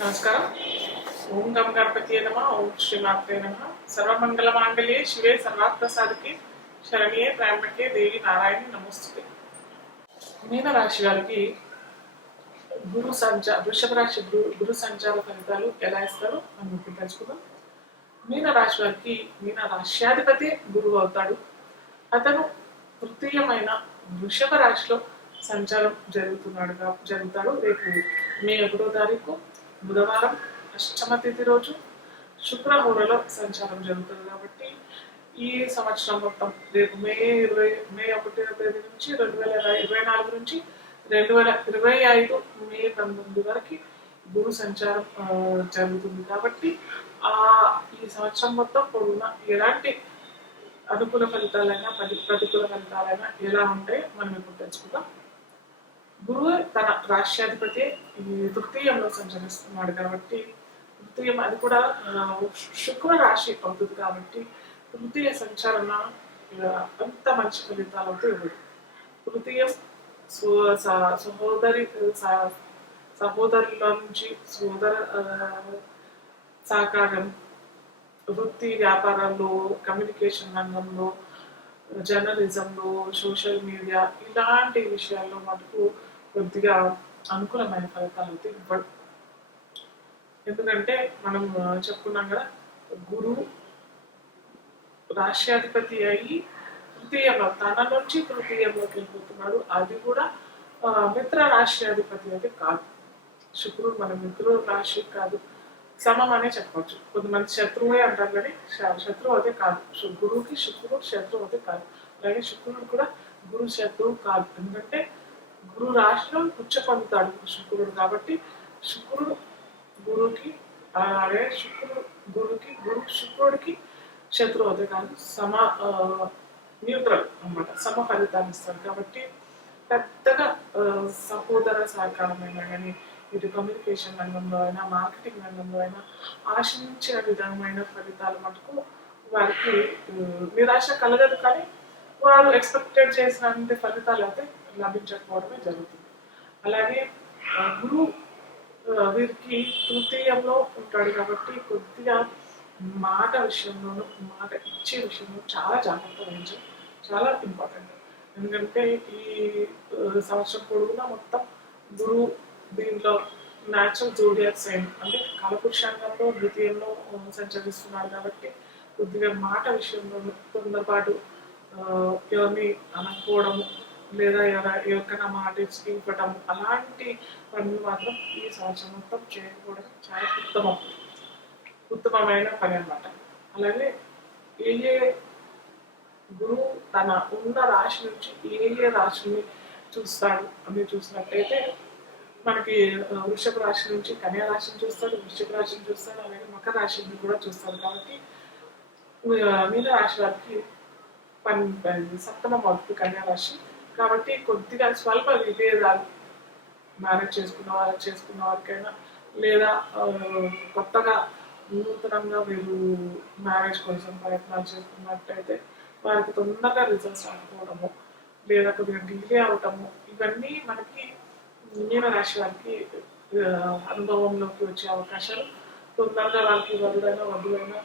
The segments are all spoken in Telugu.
నమస్కారం. ఓం గం గణపతి నమ ఓం శ్రీమాత్రే నమ. సర్వమంగళ మాంగళ్యే శివే సర్వాత్మసాధికి శరణ్యే త్రయంబకే దేవి నారాయణ నమస్తే మీన రాశి వారికి గురు సంచార వృషభ రాశి గురు గురు సంచార ఫలితాలు ఎలా ఇస్తారో మనం ఇప్పుడు తెలుసుకుందాం. మీన రాశి వారికి మీన రాశ్యాధిపతి గురువు అవుతాడు. అతను తృతీయమైన వృషభ రాశిలో సంచారం జరుగుతున్నాడుగా జరుగుతాడు రేపు మే ఒకటో తారీఖు. బుధవారం అష్టమ తిథి రోజు శుక్రహోరలో సంచారం జరుగుతుంది కాబట్టి ఈ సంవత్సరం మొత్తం రేపు మే ఇరవై మే ఒకటో తేదీ నుంచి రెండు వేల ఇరవై నాలుగు నుంచి రెండు వేల ఇరవై ఐదు మే పంతొమ్మిది వరకు గురు సంచారం జరుగుతుంది కాబట్టి ఆ ఈ సంవత్సరం మొత్తం పొడవునా ఎలాంటి అనుకూల ఫలితాలైనా ప్రతి ప్రతికూల ఫలితాలైనా ఎలా ఉంటాయో మనం ఇప్పుడు తెలుసుకుందాం గురువు తన రాష్ట్రాధిపతి. తృతీయంలో సంచరిస్తున్నాడు కాబట్టి తృతీయం అది కూడా శుక్ర రాశి అవుతుంది కాబట్టి తృతీయ సంచరణ అంత మంచి ఫలితాలు అయితే ఇవ్వదు. తృతీయం సో- స- సహోదరి సహోదరుల నుంచి సోదర సహకారం వృత్తి వ్యాపారాల్లో కమ్యూనికేషన్ రంగంలో జర్నలిజంలో సోషల్ మీడియా ఇలాంటి విషయాల్లో మటుకు కొద్దిగా అనుకూలమైన ఫలితాలు అయితే ఇవ్వడు. ఎందుకంటే మనం చెప్పుకున్నాం కదా గురువు రాష్ట్రాధిపతి అయి తృతీయంలో తన నుంచి తృతీయంలోకి వెళ్ళిపోతున్నాడు. అది కూడా మిత్ర రాష్ట్రాధిపతి అయితే కాదు. శుక్రుడు మన మిత్రుడు రాశి కాదు. సమం అనే చెప్పవచ్చు. కొంతమంది శత్రువే అంటారు కానీ శత్రువు అయితే కాదు. గురువుకి శుక్రుడు శత్రువు అయితే కాదు. అలాగే శుక్రుడు కూడా గురు శత్రువు కాదు. ఎందుకంటే గురు రాశిలో పుచ్చ పొందుతాడు శుక్రుడు కాబట్టి శుక్రుడు గురుకి అదే శుక్రుడు గురుకి గురు శుక్రుడికి శత్రు అయితే కానీ సమ న్యూట్రల్ అన్నమాట సమ ఫలితాన్ని ఇస్తాడు కాబట్టి పెద్దగా సహోదర సహకారమైన కానీ ఇటు కమ్యూనికేషన్ రంగంలో అయినా మార్కెటింగ్ రంగంలో అయినా ఆశించిన విధమైన ఫలితాలు మటుకు వారికి నిరాశ కలగదు. కానీ వారు ఎక్స్పెక్టెడ్ చేసినంత ఫలితాలు అయితే లభించకపోవడమే జరుగుతుంది. అలాగే గురు గురువు వీరికి తృతీయంలో ఉంటాడు కాబట్టి కొద్దిగా మాట విషయంలోనూ మాట ఇచ్చే విషయంలో చాలా జాగ్రత్త వహించడం చాలా ఇంపార్టెంట్. ఎందుకంటే ఈ సంవత్సరం పొడుగున మొత్తం గురువు దీంట్లో న్యాచురల్ జోడియక్ సైన్ అంటే కాలపురుషాంగంలో ద్వితీయంలో సంచరిస్తున్నారు కాబట్టి కొద్దిగా మాట విషయంలో తొందరపాటు ఎవరిని అనకపోవడము లేదా ఎవర ఎవరికైనా మాట ఇచ్చి ఇవ్వటం అలాంటి పనులు మాత్రం ఈ సంవత్సరం మొత్తం చేయకపోవడం చాలా ఉత్తమం ఉత్తమమైన పని అన్నమాట. అలాగే ఏ ఏ గురువు తన ఉన్న రాశి నుంచి ఏ ఏ రాశిని చూస్తాడు అని చూసినట్టయితే మనకి వృషభ రాశి నుంచి కన్యా రాశిని చూస్తాడు వృషభ రాశిని చూస్తాడు అలాగే మకర రాశిని కూడా చూస్తాడు. కాబట్టి మీన రాశి వారికి పని సప్తమ సప్తమం అవుతుంది కన్యా రాశి కాబట్టి కొద్దిగా స్వల్ప విభేదాలు. మ్యారేజ్ చేసుకున్న వారు చేసుకున్న వారికైనా లేదా కొత్తగా నూతనంగా మీరు మ్యారేజ్ కోసం ప్రయత్నాలు చేసుకున్నట్టయితే వారికి తొందరగా రిజల్ట్స్ రాకపోవడము లేదా కొద్దిగా డిలే అవటము ఇవన్నీ మనకి మీన రాశి వారికి అనుభవంలోకి వచ్చే అవకాశాలు. తొందరగా వాళ్ళకి వదులైనా వదులైనా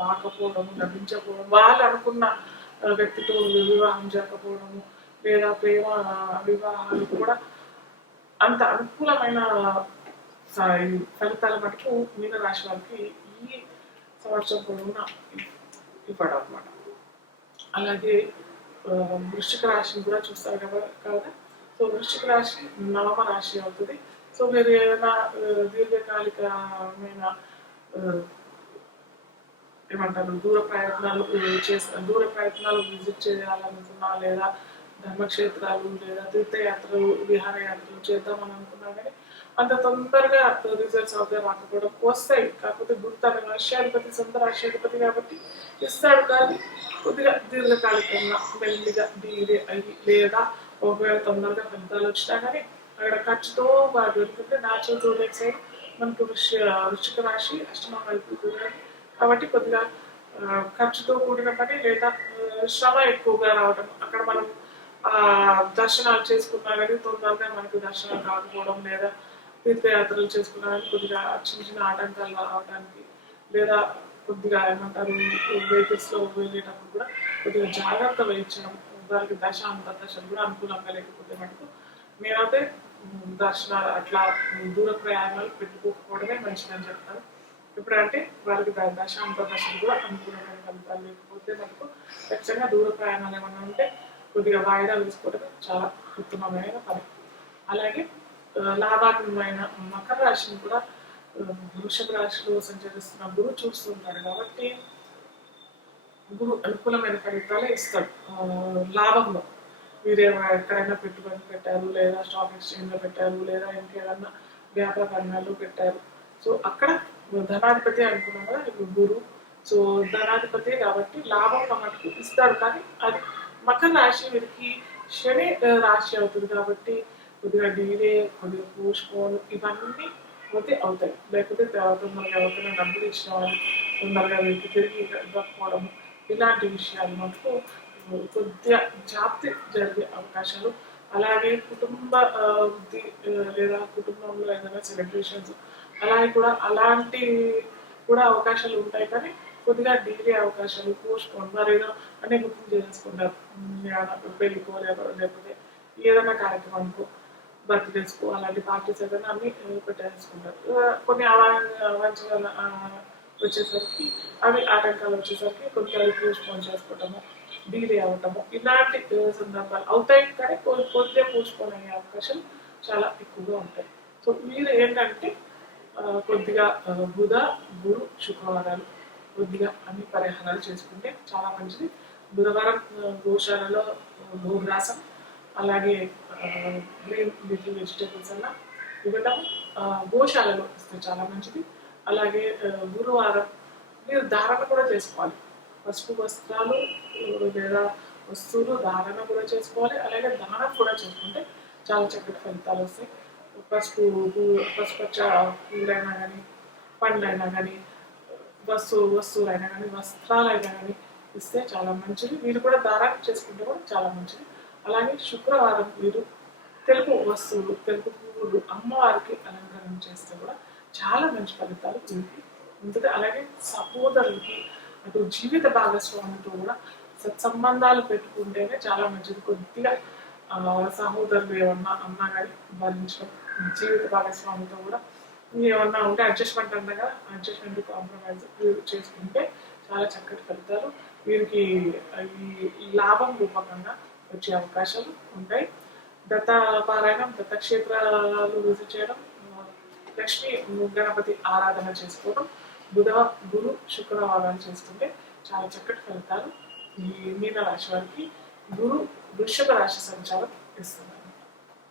రాకపోవడము లభించకపోవడం వాళ్ళు అనుకున్న వ్యక్తితో వివాహం జరగకపోవడము పేద ప్రేమ వివాహాలు కూడా అంత అనుకూలమైన ఫలితాల మటుకు మీన రాశి వారికి ఈ సంవత్సరం పొడవునా ఇవ్వడం అనమాట అలాగే వృష్టిక వృశ్చిక రాశిని కూడా చూస్తారు కదా కదా? సో వృశ్చిక రాశి నవమ రాశి అవుతుంది. సో మీరు ఏదైనా దీర్ఘకాలికమైన ఏమంటారు దూర ప్రయత్నాలు చేస్తా దూర ప్రయత్నాలు విజిట్ చేయాలనుకున్నా లేదా ధర్మక్షేత్రాలు లేదా తీర్థయాత్రలు విహారయాత్రలు చేద్దామని అనుకున్నా కానీ అంత తొందరగా రిజల్ట్స్ అవుతాయి రాకపోవడం వస్తాయి. కాకపోతే గుర్తాను రాష్ట్రాధిపతి సొంత రాష్ట్రాధిపతి కాబట్టి ఇస్తాడు కానీ కొద్దిగా దీర్ఘకాలికంగా మెల్లిగా డిలే అయ్యి లేదా ఒకవేళ తొందరగా ఫలితాలు వచ్చినా కానీ అక్కడ ఖర్చుతో వాడు దొరుకుతుంది. న్యాచురల్ జోడెక్ అయి మనకు వృష వృషిక రాశి అష్టమ వైపు కాబట్టి కొద్దిగా ఖర్చుతో కూడిన పని లేదా శ్రమ ఎక్కువగా రావడం అక్కడ మనం దర్శనాలు చేసుకున్నా కానీ తొందరగా మనకు దర్శనం కాకపోవడం లేదా తీర్థయాత్రలు చేసుకోవడానికి కొద్దిగా చిన్న చిన్న ఆటంకాలు రావడానికి లేదా కొద్దిగా ఏమంటారు వెహికల్స్లో వెళ్ళేటప్పుడు కూడా కొద్దిగా జాగ్రత్త వహించడం వారికి దశ అంత దశలు కూడా అనుకూలంగా లేకపోతే మటుకు నేనైతే దర్శనాలు అట్లా దూర ప్రయాణాలు పెట్టుకోకపోవడమే మంచిదని చెప్తాను ఎప్పుడంటే వారికి దశాంత దశ అంత దశలు కూడా అనుకూలమైన ఫలితాలు లేకపోతే మటుకు ఖచ్చితంగా దూర ప్రయాణాలు ఏమైనా ఉంటే కొద్దిగా వాయిదా వేసుకోవడం చాలా ఉత్తమమైన పని. అలాగే ఆ, లాభాత్మకమైన మకర రాశిని కూడా వృషభ రాశిలో సంచరిస్తున్న గురువు చూస్తుంటాడు కాబట్టి గురువు అనుకూలమైన ఫలితాలే ఇస్తాడు. లాభంలో. మీరు ఎక్కడైనా పెట్టుబడి పెట్టారు లేదా స్టాక్ ఎక్స్చేంజ్లో పెట్టారు లేదా ఇంకేదన్నా వ్యాపార రంగాల్లో పెట్టారు. సో అక్కడ ధనాధిపతి అనుకున్నాం కదా గురు సో ధనాధిపతి కాబట్టి లాభం మటుకు ఇస్తాడు. కానీ అది మకర రాశి వీరికి శని రాశి అవుతుంది కాబట్టి కొద్దిగా డీలే కొద్దిగా పోస్ట్పోన్ ఇవన్నీ పోతే అవుతాయి. లేకపోతే తర్వాత మనకి ఎవరికైనా డబ్బులు ఇచ్చిన వాళ్ళు తొందరగా వీరికి తిరిగి ఇవ్వకపోవడం ఇలాంటి విషయాలు మనకు కొద్దిగా జాప్తి జరిగే అవకాశాలు. అలాగే కుటుంబ వృద్ధి లేదా కుటుంబంలో ఏదైనా సెలబ్రేషన్స్ అలాగే కూడా అలాంటి కూడా అవకాశాలు ఉంటాయి. కానీ కొద్దిగా డిగ్రీ అవకాశాలు పోస్ట్ పోన్ ఏదో అన్ని గుర్తు చేసుకుంటారు పెళ్ళికో లేకపోతే ఏదైనా కార్యక్రమానికో బర్త్డేస్కో అలాంటి పార్టీస్ ఏదైనా అన్ని పెట్టేసుకుంటారు. కొన్ని అవాంఛ వచ్చేసరికి అవి ఆటంకాలు వచ్చేసరికి కొద్దిగా పోస్ట్ పోన్ చేసుకోవటము డిలే అవ్వటము ఇలాంటి సందర్భాలు అవుతాయి. కానీ కొద్ది కొద్దిగా పోస్ట్ పోన్ అయ్యే అవకాశం చాలా ఎక్కువగా ఉంటాయి. సో మీరు ఏంటంటే కొద్దిగా బుధ గురు శుక్రవారాలు కొద్దిగా అన్ని పరిహారాలు చేసుకుంటే చాలా మంచిది. బుధవారం గోశాలలో గోగ్రాసం అలాగే గ్రీన్ లిటిల్ వెజిటేబుల్స్ అన్న ఇవ్వటం గోశాలలో ఇస్తే చాలా మంచిది. అలాగే గురువారం మీరు ధారణ కూడా చేసుకోవాలి. పసుపు వస్త్రాలు లేదా వస్తువులు ధారణ కూడా చేసుకోవాలి. అలాగే దానం కూడా చేసుకుంటే చాలా చక్కటి ఫలితాలు వస్తాయి. పసుపు పసుపచ్చ పూలైనా కానీ పండ్లైనా కానీ వస్తువు వస్తువులైనా కానీ వస్త్రాలైనా కానీ ఇస్తే చాలా మంచిది. మీరు కూడా దారాలు చేసుకుంటే కూడా చాలా మంచిది. అలాగే శుక్రవారం మీరు తెలుపు వస్తువులు తెలుపు పువ్వులు అమ్మవారికి అలంకరణ చేస్తే కూడా చాలా మంచి ఫలితాలు వీరికి ఉంటుంది. అలాగే సహోదరులకి అటు జీవిత భాగస్వామితో కూడా సత్సంబంధాలు పెట్టుకుంటేనే చాలా మంచిది. కొద్దిగా సహోదరులు ఏమన్నా అన్నా కానీ భరించడం జీవిత భాగస్వామితో కూడా ఏమన్నా ఉంటే అడ్జస్ట్మెంట్ అంటాం అడ్జస్ట్మెంట్ కాంప్రమైజ్ చేసుకుంటే చాలా చక్కటి ఫలితాలు. వీరికి ఈ లాభం రూపకంగా వచ్చే అవకాశాలు ఉంటాయి. దత్త పారాయణం దత్తక్షేత్రాలు విజిట్ చేయడం లక్ష్మి గణపతి ఆరాధన చేసుకోవడం బుధ గురు శుక్రవారాలు చేసుకుంటే చాలా చక్కటి ఫలితాలు ఈ మీన రాశి వారికి. గురు వృషభ రాశి సంచారం ఇస్తున్నారు.